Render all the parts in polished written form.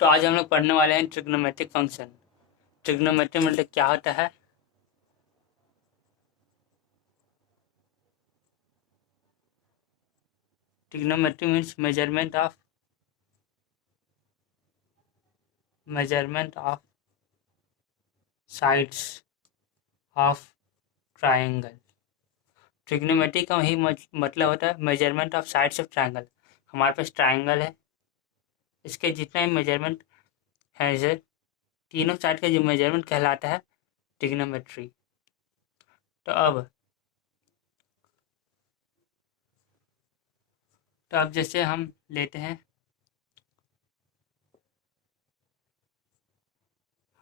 तो आज हम लोग पढ़ने वाले हैं ट्रिग्नोमेट्रिक फंक्शन। ट्रिग्नोमेट्री मतलब क्या होता है? Trigonometry means measurement of sides of triangle. Trigonometry का वही मतलब होता है measurement of sides of triangle. हमारे पास ट्रायंगल है, इसके जितना भी मेजरमेंट है, इसे तीनों साइड का जो मेजरमेंट कहलाता है ट्रिग्नोमेट्री। तो अब जैसे हम लेते हैं,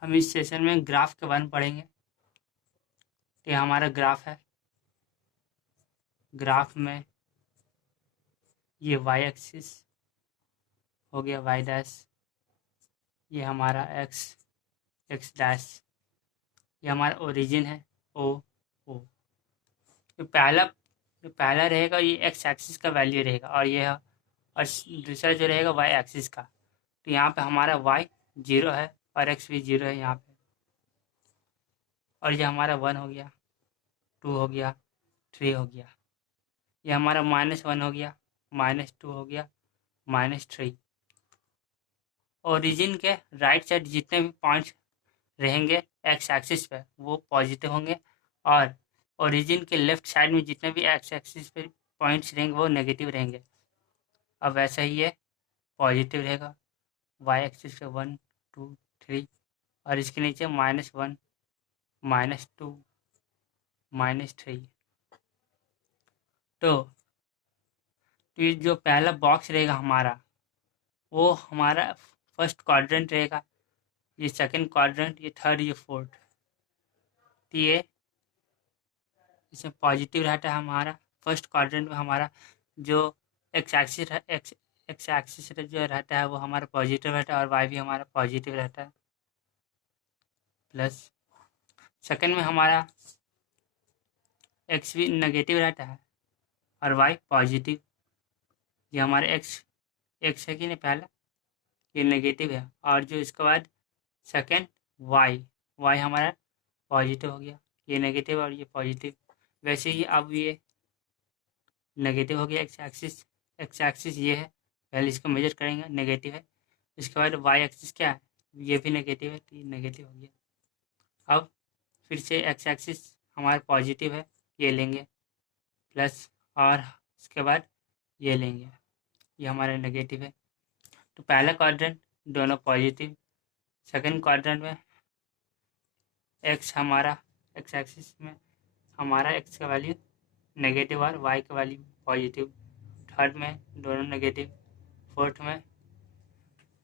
हम इस सेशन में ग्राफ के बारे में पढ़ेंगे। तो ये हमारा ग्राफ है। ग्राफ में ये वाई एक्सिस हो गया, वाई डैश। ये हमारा एक्स एक्स डैश। ये हमारा ओरिजिन है, ओ ओ। जो पहला रहेगा ये एक्स एक्सिस का वैल्यू रहेगा, और दूसरा जो रहेगा वाई एक्सिस का। तो यहाँ पे हमारा वाई 0 है और एक्स भी 0 है यहाँ पे। और ये हमारा 1 हो गया, 2 हो गया, 3 हो गया। ये हमारा -1 हो गया, -2 हो गया, -3। ओरिजिन के राइट साइड जितने भी पॉइंट्स रहेंगे एक्स एक्सिस पे वो पॉजिटिव होंगे, और ओरिजिन के लेफ्ट साइड में जितने भी एक्स एक्सिस पे पॉइंट्स रहेंगे वो नेगेटिव रहेंगे। अब वैसा ही ये पॉजिटिव रहेगा, वाई एक्सिस पे 1 2 3, और इसके नीचे -1 -2 -3। तो ये जो पहला बॉक्स रहेगा हमारा, वो हमारा फर्स्ट क्वाड्रेंट रहेगा, ये सेकंड क्वाड्रेंट, ये थर्ड, ये फोर्थ। तो ये इसमें पॉजिटिव रहता है हमारा फर्स्ट क्वाड्रेंट में। हमारा जो एक्स एक्सिस जो रहता है वो हमारा पॉजिटिव रहता है, और वाई भी हमारा पॉजिटिव रहता है। प्लस सेकंड में हमारा एक्स भी नेगेटिव रहता है और वाई पॉजिटिव। ये हमारा एक्स एक्स है कि नहीं, पहला ये नेगेटिव है, और जो इसके बाद सेकंड वाई वाई हमारा पॉजिटिव हो गया, ये नेगेटिव और ये पॉजिटिव। वैसे ही अब ये नेगेटिव हो गया एक्स एक्सिस ये है, पहले इसको मेजर करेंगे, नेगेटिव है। इसके बाद वाई एक्सिस क्या है, ये भी नेगेटिव है, तो ये नेगेटिव हो गया। अब फिर से एक्स एक्सिस हमारा पॉजिटिव है, ये लेंगे, प्लस, और इसके बाद ये लेंगे, ये हमारा नेगेटिव है। तो पहला क्वाड्रेंट दोनों पॉजिटिव, सेकंड क्वाड्रेंट में एक्स हमारा एक्स एक्सिस में हमारा एक्स का वैल्यू नेगेटिव और वाई का वैल्यू पॉजिटिव, थर्ड में दोनों नेगेटिव, फोर्थ में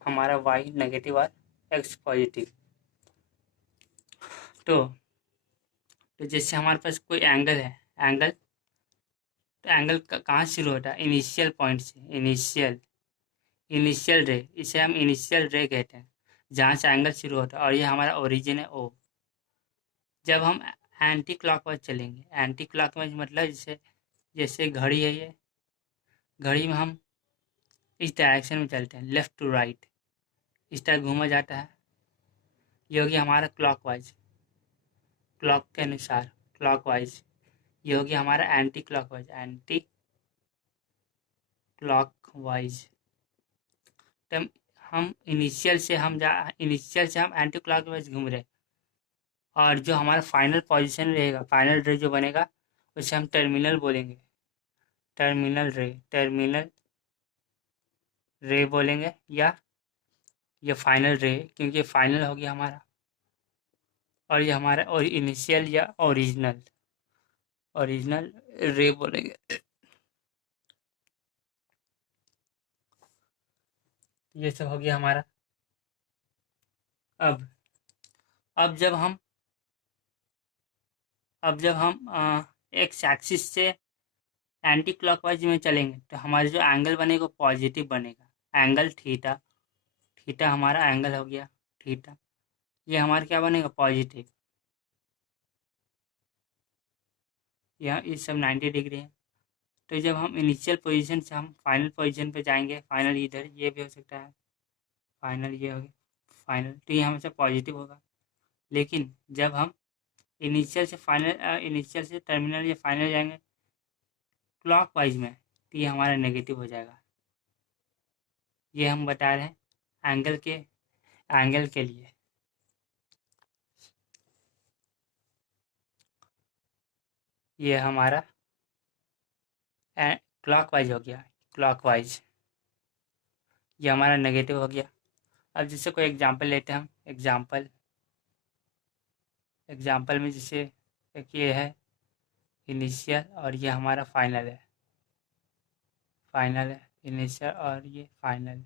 हमारा वाई नेगेटिव और एक्स पॉजिटिव। तो जैसे हमारे पास कोई एंगल है, एंगल, तो एंगल कहाँ से शुरू होता है, इनिशियल पॉइंट से। इनिशियल रे, इसे हम इनिशियल रे कहते हैं, जहाँ से एंगल शुरू होता है, और ये हमारा ओरिजिन है, ओ। जब हम एंटी क्लॉकवाइज चलेंगे, एंटी क्लॉकवाइज मतलब जैसे जैसे घड़ी है, ये घड़ी में हम इस डायरेक्शन में चलते हैं, लेफ्ट टू राइट, इस तरह घूमा जाता है। ये हो गया हमारा क्लॉकवाइज, क्लॉक के अनुसार क्लॉकवाइज। ये हो गया हमारा एंटी क्लॉकवाइज, एंटी क्लॉकवाइज। तब हम इनिशियल से हम एंटी क्लॉकवाइज घूम रहे, और जो हमारा फाइनल पोजीशन रहेगा, फाइनल रे जो बनेगा, उसे हम टर्मिनल बोलेंगे, टर्मिनल रे बोलेंगे, या ये फाइनल रे, क्योंकि ये फाइनल हो गया हमारा। और ये हमारा और इनिशियल या ओरिजिनल रे बोलेंगे। ये सब हो गया हमारा। अब अब जब हम एक्स एक्सिस से एंटी क्लॉकवाइज में चलेंगे, तो हमारा जो एंगल बनेगा पॉजिटिव बनेगा, एंगल थीटा। थीटा हमारा एंगल हो गया, थीटा, ये हमारा क्या बनेगा, पॉजिटिव। यहाँ ये सब 90 डिग्री है। तो जब हम इनिशियल पोजीशन से हम फाइनल पोजीशन पे जाएंगे, फाइनल इधर ये भी हो सकता है, फाइनल ये हो गया फाइनल, तो ये हमेशा पॉजिटिव होगा। लेकिन जब हम इनिशियल से फाइनल, इनिशियल से टर्मिनल या फाइनल जाएंगे क्लॉक वाइज में, तो ये हमारा नेगेटिव हो जाएगा। ये हम बता रहे हैं एंगल के लिए। ये हमारा क्लॉक वाइज हो गया, क्लॉक वाइज ये हमारा नेगेटिव हो गया। अब जैसे कोई एग्जांपल लेते हैं हम, एग्जांपल में जैसे एक ये है इनिशियल और ये हमारा फाइनल है इनिशियल और ये फाइनल।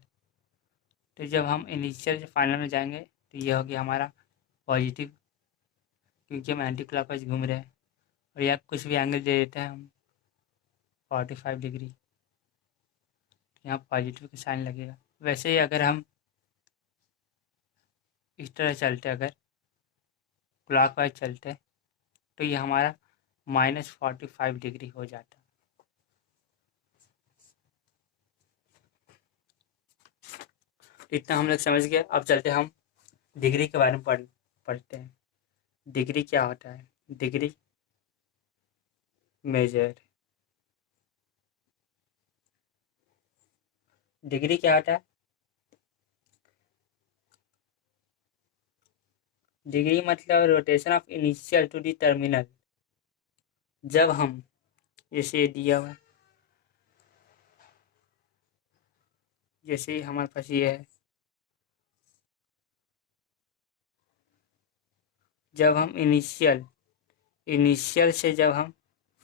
तो जब हम इनिशियल से फाइनल में जाएंगे तो ये हो गया हमारा पॉजिटिव, क्योंकि हम एंटी क्लॉकवाइज घूम रहे हैं। और या कुछ भी एंगल दे देते हैं हम 45 डिग्री, यहाँ पॉजिटिव का साइन लगेगा। वैसे ही अगर हम इस तरह चलते, अगर क्लॉकवाइज चलते तो ये हमारा -45 डिग्री हो जाता। इतना हम लोग समझ गए। अब चलते हम डिग्री के बारे में पढ़ते हैं। डिग्री क्या होता है? डिग्री मेजर, डिग्री क्या होता है? डिग्री मतलब rotation of initial to the terminal. जब हम जैसे दिया हुआ, जैसे हमारे पास ये है, जब हम इनिशियल से जब हम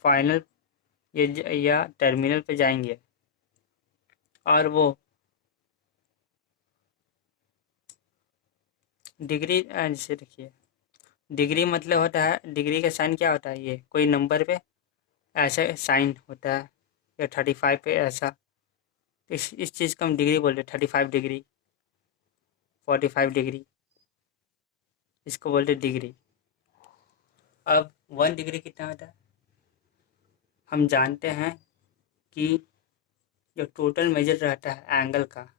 फाइनल या टर्मिनल पे जाएंगे और वो डिग्री, जैसे देखिए डिग्री मतलब होता है, डिग्री का साइन क्या होता है? ये कोई नंबर पे ऐसा साइन होता है, या 35 पे ऐसा, इस चीज़ को हम डिग्री बोलते हैं। 35 डिग्री, 45 डिग्री, इसको बोलते हैं डिग्री। अब 1 डिग्री कितना होता है? हम जानते हैं कि जो टोटल मेजर रहता है एंगल का,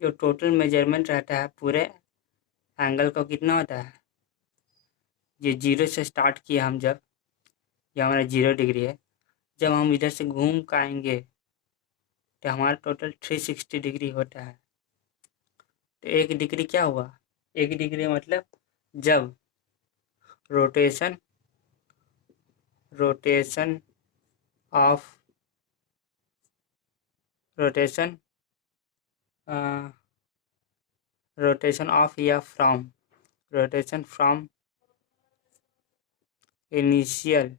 जो टोटल मेजरमेंट रहता है पूरे एंगल का कितना होता है? ये 0 से स्टार्ट किया हम, जब ये हमारा 0 डिग्री है, जब हम इधर से घूम कर आएंगे तो हमारा टोटल 360 डिग्री होता है। तो 1 डिग्री क्या हुआ? 1 डिग्री मतलब जब rotation rotation of rotation rotation of या from rotation from initial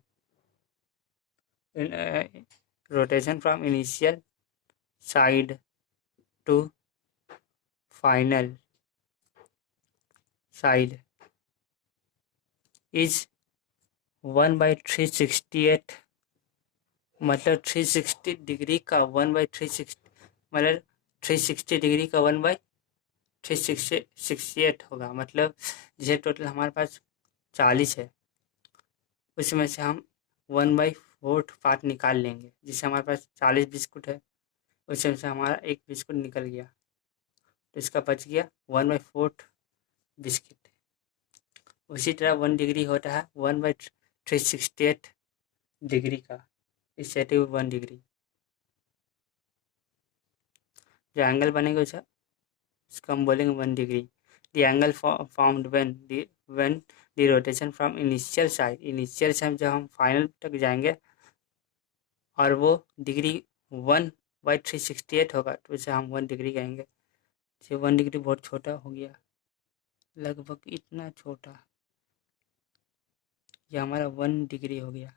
rotation from initial side to final side is 1/368। मतलब 360 डिग्री का 1/360, मतलब 360 डिग्री का 1/368 होगा। मतलब जैसे टोटल हमारे पास 40 है, उसमें से हम 1/4 पार्ट निकाल लेंगे। जिससे हमारे पास 40 बिस्कुट है, उसमें से हमारा एक बिस्कुट निकल गया, तो इसका बच गया 1/4 बिस्किट। उसी तरह 1 डिग्री होता है 1/368 डिग्री का, इससे 1 डिग्री। जो एंगल बनेगा उसको हम बोलेंगे 1 degree. The angle formed when the rotation from initial side, initial से हम जब हम फाइनल तक जाएंगे और वो डिग्री 1/368 होगा, तो उसे हम 1 डिग्री कहेंगे। जैसे 1 डिग्री बहुत छोटा हो गया, लगभग इतना छोटा, ये हमारा 1 डिग्री हो गया,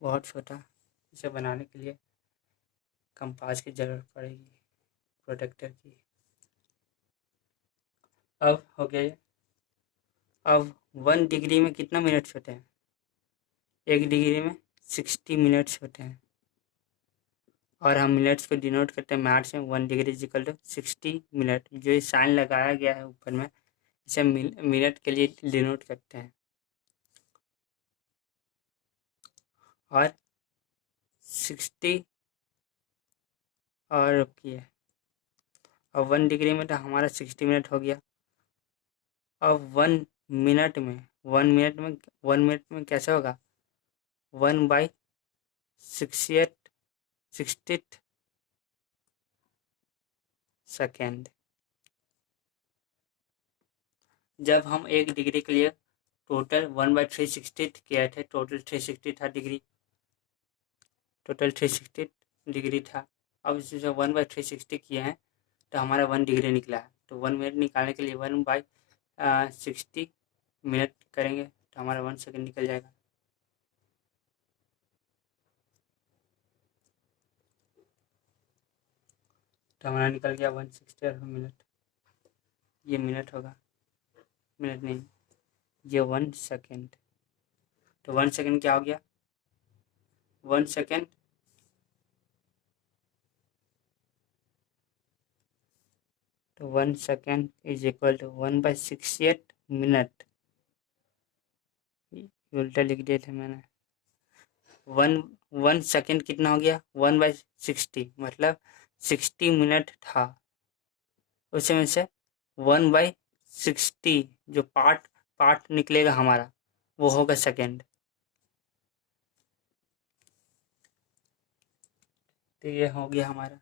बहुत छोटा। इसे बनाने के लिए कंपास की ज़रूरत पड़ेगी, प्रोटेक्टर की। अब हो गया ये। अब 1 डिग्री में कितना मिनट्स होते हैं? 1 डिग्री में 60 मिनट्स होते हैं। और हम मिनट्स को डिनोट करते हैं मैथ्स में, 1 degree is equal to 60 minute. जो ये साइन लगाया गया है ऊपर में, इसे मिनट के लिए डिनोट करते हैं। और 60 और रुकिए, अब 1 डिग्री में तो हमारा 60 मिनट हो गया। अब 1 मिनट में 1 मिनट में कैसे होगा? 1/60 सेकेंड। जब हम 1 डिग्री के लिए टोटल 1/360 किया थे, टोटल 360 था डिग्री, टोटल 360 डिग्री था। अब इसे जब 1/360 किए हैं तो हमारा 1 डिग्री निकला है। तो 1 मिनट निकालने के लिए 1/60 मिनट करेंगे तो हमारा 1 सेकेंड निकल जाएगा। तो हमारा निकल गया 160 मिनट। ये मिनट होगा, मिनट नहीं, ये 1 सेकेंड। तो 1 सेकेंड क्या हो गया? 1 सेकेंड तो 1 second is equal to 1/68 minute. उल्टा लिख दिए थे मैंने। वन 1 सेकेंड कितना हो गया? 1/60, मतलब 60 मिनट था। उसमें से 1/60 जो पार्ट पार्ट निकलेगा हमारा, वो होगा सेकेंड। तो ये हो गया हमारा।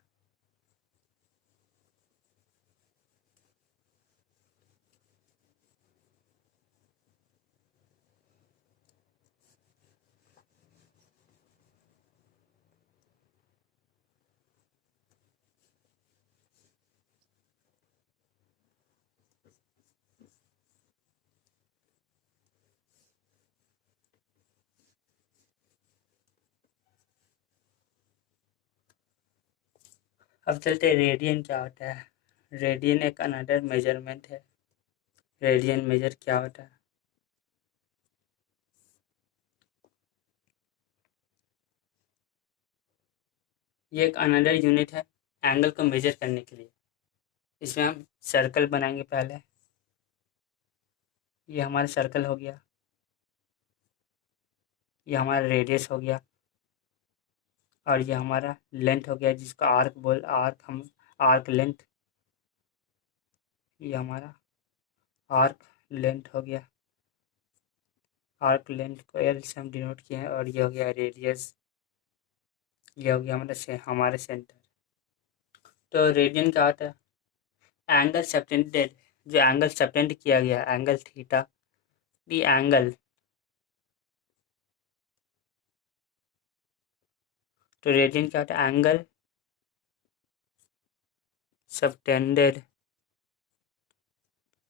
अब चलते रेडियन क्या होता है। रेडियन एक अनदर मेजरमेंट है। रेडियन मेजर क्या होता है? ये एक अनदर यूनिट है एंगल को मेजर करने के लिए। इसमें हम सर्कल बनाएंगे पहले। ये हमारा सर्कल हो गया, ये हमारा रेडियस हो गया, और ये हमारा लेंथ हो गया जिसका आर्क लेंथ। ये हमारा आर्क लेंथ हो गया। आर्क लेंथ को एल से हम डिनोट किए हैं, और ये हो गया रेडियस। ये हो गया हमारा सेंटर। तो रेडियन क्या होता है? एंगल सबटेंडेड, जो एंगल सबटेंड किया गया, एंगल थीटा, दी एंगल। तो रेडियन क्या होता है? Angle subtended,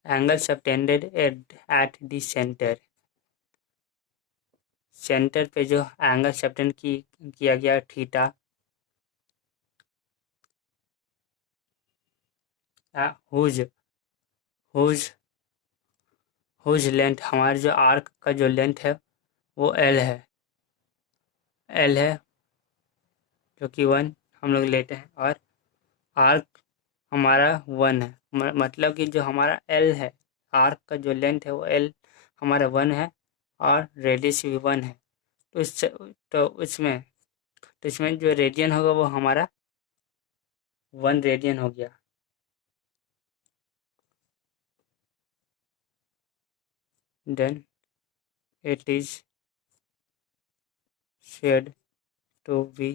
angle subtended at the centre. Centre पे जो एंगल सबटेंड किया गया theta, whose whose whose length, हमारे जो आर्क का जो लेंथ है वो एल है जो कि 1 हम लोग लेते हैं, और आर्क हमारा 1 है। मतलब कि जो हमारा एल है, आर्क का जो लेंथ है वो एल हमारा 1 है, और रेडियस भी 1 है। तो तो इसमें जो रेडियन होगा वो हमारा 1 रेडियन हो गया। Then it is said to be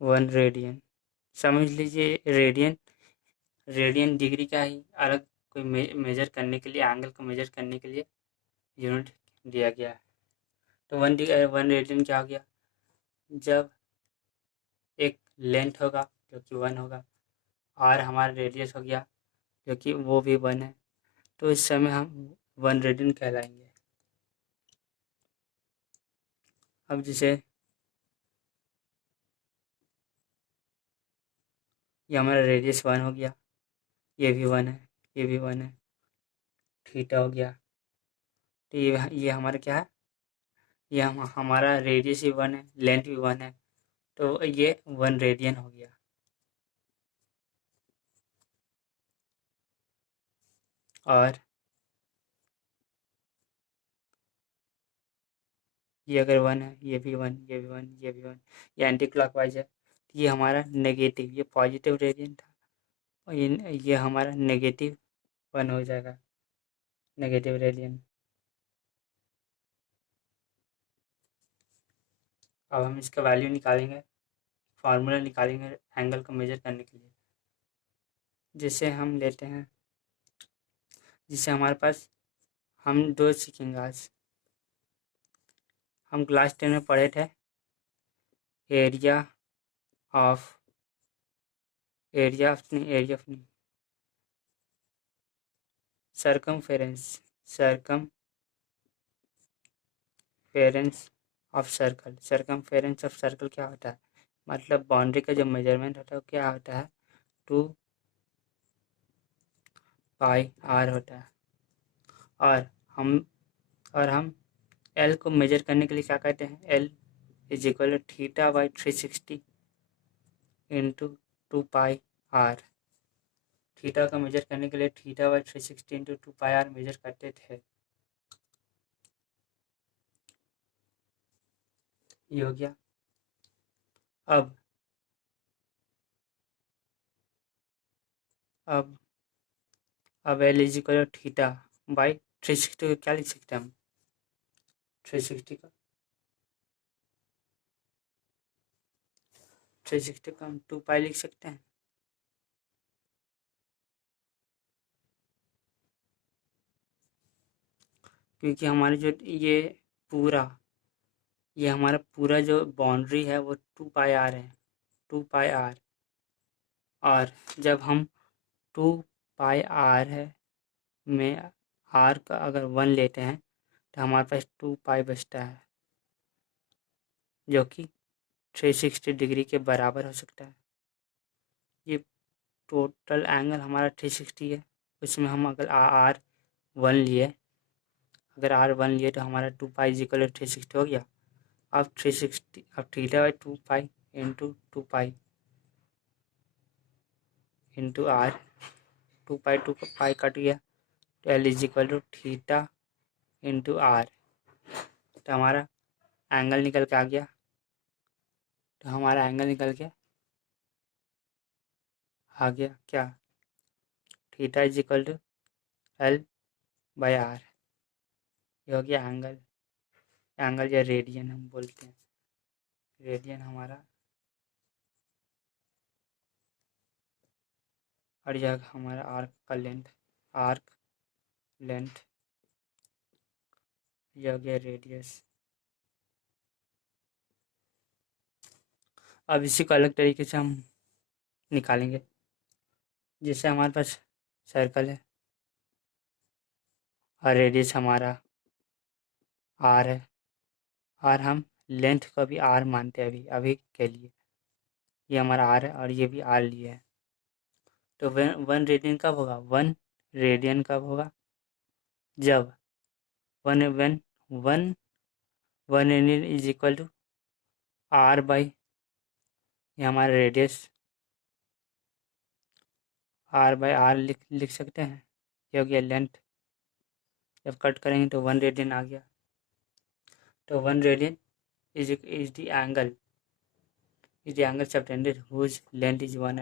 1 radian. समझ लीजिए रेडियन, रेडियन डिग्री का ही अलग कोई मेजर करने के लिए, एंगल को मेजर करने के लिए यूनिट दिया गया है। तो 1 रेडियन क्या हो गया? जब एक लेंथ होगा जो कि 1 होगा, और हमारा रेडियस हो गया जो कि वो भी 1 है, तो इस समय हम 1 रेडियन कहलाएंगे। अब जैसे ये हमारा रेडियस 1 हो गया, ये भी 1 है, ये भी 1 है, थीटा हो गया। तो ये हमारा क्या है? ये हमारा रेडियस भी 1 है, लेंथ भी 1 है, तो ये 1 रेडियन हो गया। और ये अगर 1 है, ये भी 1, ये भी 1, ये भी 1, ये एंटी क्लॉकवाइज है, ये हमारा नेगेटिव, ये पॉजिटिव रेडियन था, और ये हमारा नेगेटिव 1 हो जाएगा, नेगेटिव रेडियन। अब हम इसका वैल्यू निकालेंगे, फार्मूला निकालेंगे एंगल को मेजर करने के लिए, जिसे हम लेते हैं, जिसे हमारे पास, हम दो सीखेंगे आज। हम क्लास 10 में पढ़े थे area of circumference of circle क्या होता है, मतलब बाउंड्री का जो मेजरमेंट होता है वो क्या होता है, 2πr होता है। और हम एल को मेजर करने के लिए क्या कहते हैं, L is equal to θ/360 into 2πr। Theta का मेजर करने के लिए θ/360 इंटू 2πr मेजर करते थे। ये हो गया। अब एल इज इक्वल टू θ/360 को क्या लिख सकते हैं हम, 360 का हम 2π लिख सकते हैं, क्योंकि हमारे जो ये हमारा पूरा जो बाउंड्री है वो 2πr है, 2πr। और जब हम 2πr है में r का अगर 1 लेते हैं तो हमारे पास 2π बचता है, जो कि 360 डिग्री के बराबर हो सकता है। ये टोटल एंगल हमारा 360 है, उसमें हम अगर r 1 लिए, तो हमारा 2π = 360 हो गया। अब 360, अब θ/2π इंटू 2π इंटू r, 2π कट गया, तो L is equal to θ into r, तो हमारा एंगल निकल के आ गया। क्या, θ इज इक्वल टू L/r। ये हो गया एंगल या रेडियन हम बोलते हैं, रेडियन हमारा। और यह हमारा आर्क लेंथ, यह हो गया रेडियस। अब इसी को अलग तरीके से हम निकालेंगे। जैसे हमारे पास सर्कल है और रेडियस हमारा r है, और हम लेंथ को भी r मानते हैं अभी के लिए। ये हमारा r है और ये भी r लिए है। तो 1 रेडियन कब होगा, 1 रेडियन कब होगा, जब 1 radian is equal to r/, ये हमारा रेडियस r/r लिख सकते हैं। ये हो गया लेंथ। जब कट करेंगे तो 1 रेडियन आ गया। तो 1 radian is the angle subtended whose length is 1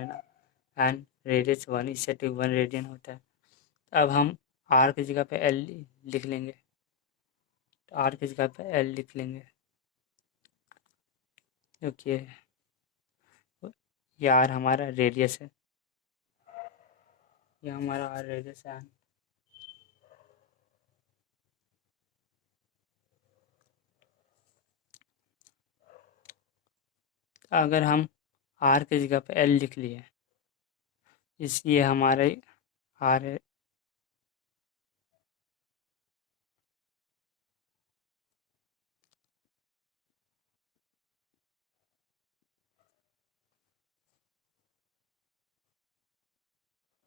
and radius 1, इससे 1 रेडियन होता है। अब हम r की जगह पे l लिख लेंगे, तो r की जगह पे l लिख लेंगे, क्योंकि ये r हमारा रेडियस है, ये हमारा r रेडियस है। अगर हम r की जगह पे l लिख लिए, इसलिए हमारे r,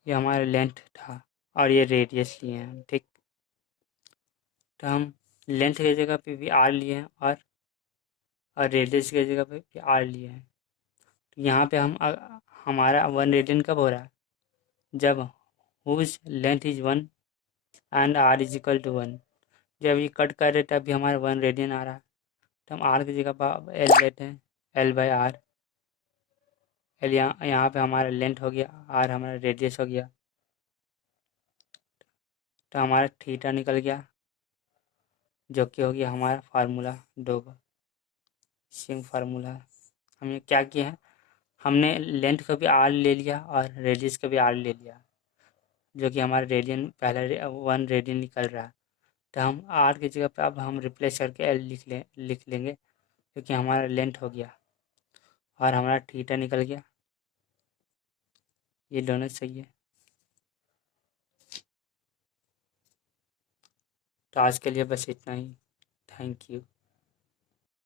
ये हमारा लेंथ था और ये रेडियस लिए हैं, ठीक। तो हम लेंथ की जगह पे भी r लिए हैं और रेडियस की जगह पे भी r लिए हैं। तो यहाँ पे हमारा 1 रेडियन कब हो रहा है, जब whose length is 1 and r is equal to 1। जब ये कट कर रहे तब भी हमारा 1 रेडियन आ रहा है, तो हम r की जगह पर l लेते हैं, L/r। एल यहाँ पे हमारा लेंथ हो गया, आर हमारा रेडियस हो गया, तो हमारा थीटा निकल गया, जो कि हो गया हमारा फार्मूला डोगो सिंग फार्मूला। हमने क्या किया है, हमने लेंथ का भी आर ले लिया और रेडियस का भी आर ले लिया, जो कि हमारा रेडियन पहला 1 रेडियन निकल रहा है। तो हम आर की जगह पे अब हम रिप्लेस करके एल लिख लेंगे, क्योंकि हमारा लेंथ हो गया और हमारा थीटा निकल गया। ये दोनों सही है। तो आज के लिए बस इतना ही। Thank you.